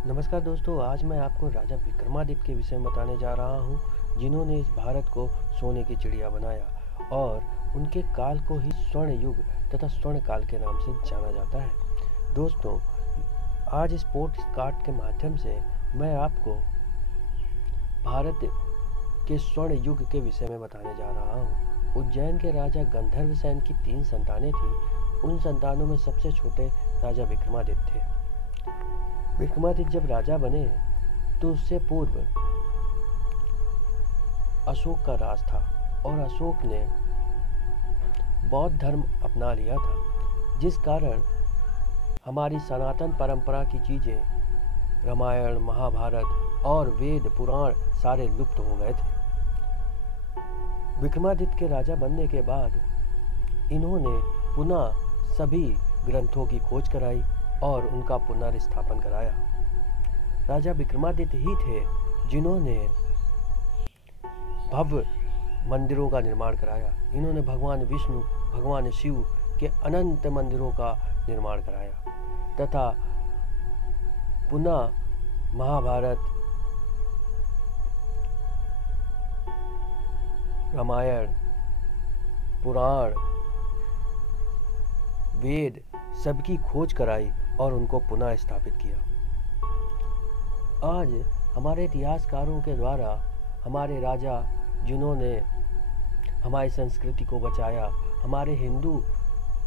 नमस्कार दोस्तों, आज मैं आपको राजा विक्रमादित्य के विषय में बताने जा रहा हूँ, जिन्होंने इस भारत को सोने की चिड़िया बनाया और उनके काल को ही स्वर्ण युग तथा स्वर्ण काल के नाम से जाना जाता है। दोस्तों, आज इस पॉडकास्ट के माध्यम से मैं आपको भारत के स्वर्ण युग के विषय में बताने जा रहा हूँ। उज्जैन के राजा गंधर्वसेन की 3 संतानें थीं। उन संतानों में सबसे छोटे राजा विक्रमादित्य थे। विक्रमादित्य जब राजा बने तो उससे पूर्व अशोक का राज था और अशोक ने बौद्ध धर्म अपना लिया था, जिस कारण हमारी सनातन परंपरा की चीजें, रामायण, महाभारत और वेद पुराण सारे लुप्त हो गए थे। विक्रमादित्य के राजा बनने के बाद इन्होंने पुनः सभी ग्रंथों की खोज कराई और उनका पुनर्स्थापन कराया। राजा विक्रमादित्य ही थे जिन्होंने भव्य मंदिरों का निर्माण कराया। इन्होंने भगवान विष्णु, भगवान शिव के अनंत मंदिरों का निर्माण कराया तथा पुनः महाभारत, रामायण, पुराण, वेद सबकी खोज कराई और उनको पुनः स्थापित किया। आज हमारे इतिहासकारों के द्वारा हमारे राजा जिन्होंने हमारी संस्कृति को बचाया, हमारे हिंदू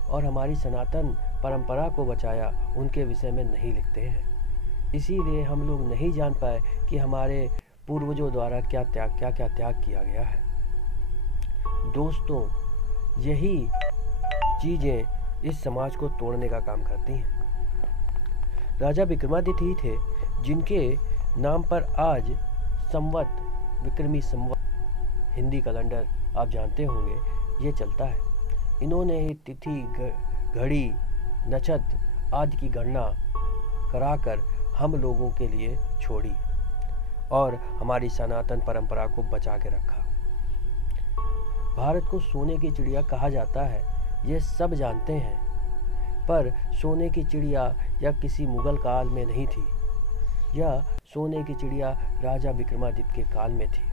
और हमारी सनातन परंपरा को बचाया, उनके विषय में नहीं लिखते हैं। इसीलिए हम लोग नहीं जान पाए कि हमारे पूर्वजों द्वारा क्या क्या त्याग किया गया है। दोस्तों, यही चीज़ें इस समाज को तोड़ने का काम करती हैं। राजा विक्रमादित्य ही थे जिनके नाम पर आज संवत, विक्रमी संवत, हिंदी कैलेंडर आप जानते होंगे, ये चलता है। इन्होंने ही तिथि, घड़ी, नक्षत्र आदि की गणना कराकर हम लोगों के लिए छोड़ी और हमारी सनातन परंपरा को बचा के रखा। भारत को सोने की चिड़िया कहा जाता है, ये सब जानते हैं, पर सोने की चिड़िया या किसी मुगल काल में नहीं थी। यह सोने की चिड़िया राजा विक्रमादित्य के काल में थी।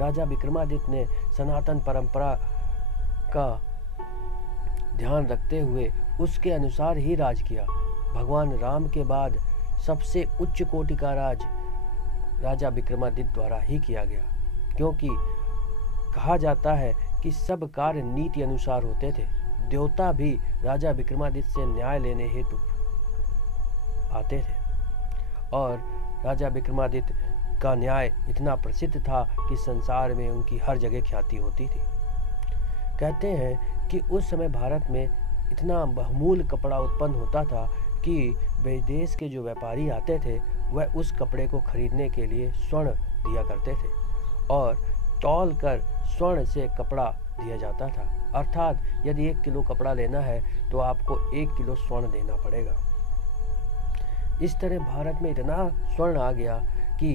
राजा विक्रमादित्य ने सनातन परंपरा का ध्यान रखते हुए उसके अनुसार ही राज किया। भगवान राम के बाद सबसे उच्च कोटि का राज राजा विक्रमादित्य द्वारा ही किया गया, क्योंकि कहा जाता है कि सब कार्य नीति अनुसार होते थे। देवता भी राजा विक्रमादित्य से न्याय लेने हेतु आते थे और राजा विक्रमादित्य का न्याय इतना प्रसिद्ध था कि संसार में उनकी हर जगह ख्याति होती थी। कहते हैं कि उस समय भारत में इतना बहुमूल्य कपड़ा उत्पन्न होता था कि विदेश के जो व्यापारी आते थे वह उस कपड़े को खरीदने के लिए स्वर्ण दिया करते थे और तौल कर स्वर्ण से कपड़ा दिया जाता था। अर्थात यदि 1 किलो कपड़ा लेना है तो आपको 1 किलो स्वर्ण देना पड़ेगा। इस तरह भारत में इतना स्वर्ण आ गया कि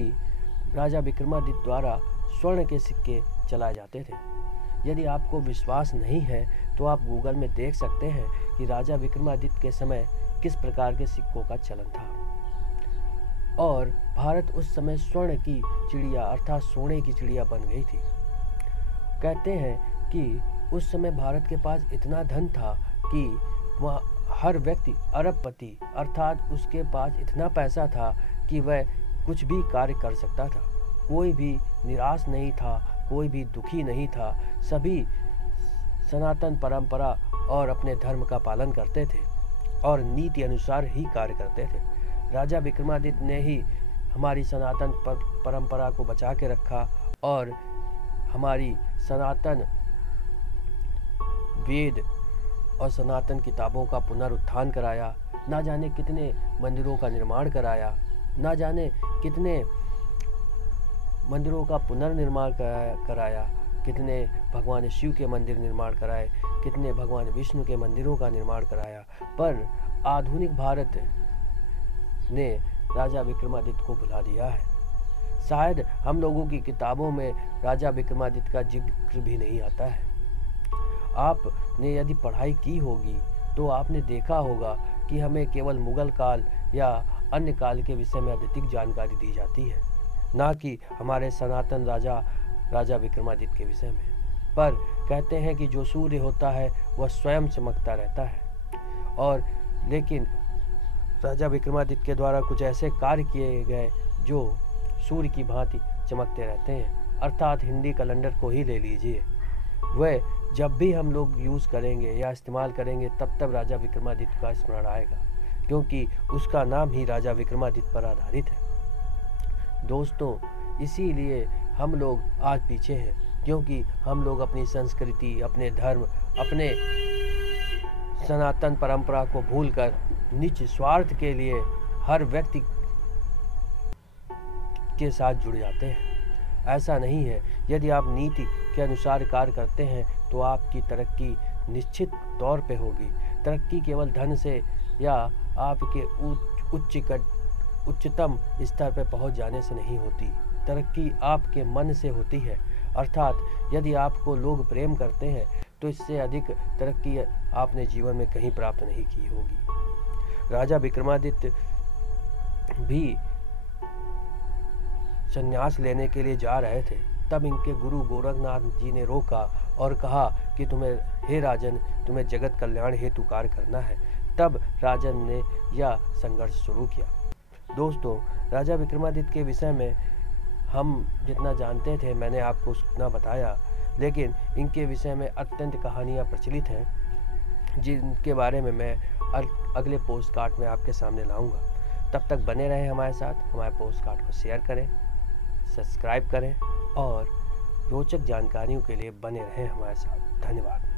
राजा विक्रमादित्य द्वारा स्वर्ण के सिक्के चलाए जाते थे। यदि आपको विश्वास नहीं है तो आप गूगल में देख सकते हैं कि राजा विक्रमादित्य के समय किस प्रकार के सिक्कों का चलन था और भारत उस समय स्वर्ण की चिड़िया अर्थात सोने की चिड़िया बन गई थी। कहते हैं कि उस समय भारत के पास इतना धन था कि वह हर व्यक्ति अरबपति अर्थात उसके पास इतना पैसा था कि वह कुछ भी कार्य कर सकता था। कोई भी निराश नहीं था, कोई भी दुखी नहीं था। सभी सनातन परंपरा और अपने धर्म का पालन करते थे और नीति अनुसार ही कार्य करते थे। राजा विक्रमादित्य ने ही हमारी सनातन परंपरा को बचा के रखा और हमारी सनातन वेद और सनातन किताबों का पुनरुत्थान कराया। ना जाने कितने मंदिरों का निर्माण कराया, ना जाने कितने मंदिरों का पुनर्निर्माण कराया, कितने भगवान शिव के मंदिर निर्माण कराए, कितने भगवान विष्णु के मंदिरों का निर्माण कराया। पर आधुनिक भारत ने राजा विक्रमादित्य को भुला दिया है। शायद हम लोगों की किताबों में राजा विक्रमादित्य का जिक्र भी नहीं आता है। आपने यदि पढ़ाई की होगी तो आपने देखा होगा कि हमें केवल मुगल काल या अन्य काल के विषय में अधिक जानकारी दी जाती है, ना कि हमारे सनातन राजा विक्रमादित्य के विषय में। पर कहते हैं कि जो सूर्य होता है वह स्वयं चमकता रहता है, और लेकिन राजा विक्रमादित्य के द्वारा कुछ ऐसे कार्य किए गए जो सूर्य की भांति चमकते रहते हैं। अर्थात हिंदी कैलेंडर को ही ले लीजिए, वह जब भी हम लोग यूज़ करेंगे या इस्तेमाल करेंगे तब राजा विक्रमादित्य का स्मरण आएगा, क्योंकि उसका नाम ही राजा विक्रमादित्य पर आधारित है। दोस्तों, इसीलिए हम लोग आज पीछे हैं, क्योंकि हम लोग अपनी संस्कृति, अपने धर्म, अपने सनातन परंपरा को भूलकर निज स्वार्थ के लिए हर व्यक्ति के साथ जुड़ जाते हैं। ऐसा नहीं है। यदि आप नीति के अनुसार कार्य करते हैं तो आपकी तरक्की निश्चित तौर पे होगी। तरक्की केवल धन से या आपके उच्चतम स्तर पर पहुंच जाने से नहीं होती। तरक्की आपके मन से होती है। अर्थात यदि आपको लोग प्रेम करते हैं तो इससे अधिक तरक्की आपने जीवन में कहीं प्राप्त नहीं की होगी। राजा विक्रमादित्य भी संन्यास लेने के लिए जा रहे थे, तब इनके गुरु गोरखनाथ जी ने रोका और कहा कि हे राजन, तुम्हें जगत कल्याण हेतु कार्य करना है। तब राजन ने यह संघर्ष शुरू किया। दोस्तों, राजा विक्रमादित्य के विषय में हम जितना जानते थे मैंने आपको उतना बताया, लेकिन इनके विषय में अत्यंत कहानियाँ प्रचलित हैं जिनके बारे में मैं अगले पोस्ट कार्ड में आपके सामने लाऊंगा। तब तक बने रहें हमारे साथ। हमारे पोस्ट कार्ड को शेयर करें, सब्सक्राइब करें और रोचक जानकारियों के लिए बने रहें हमारे साथ। धन्यवाद।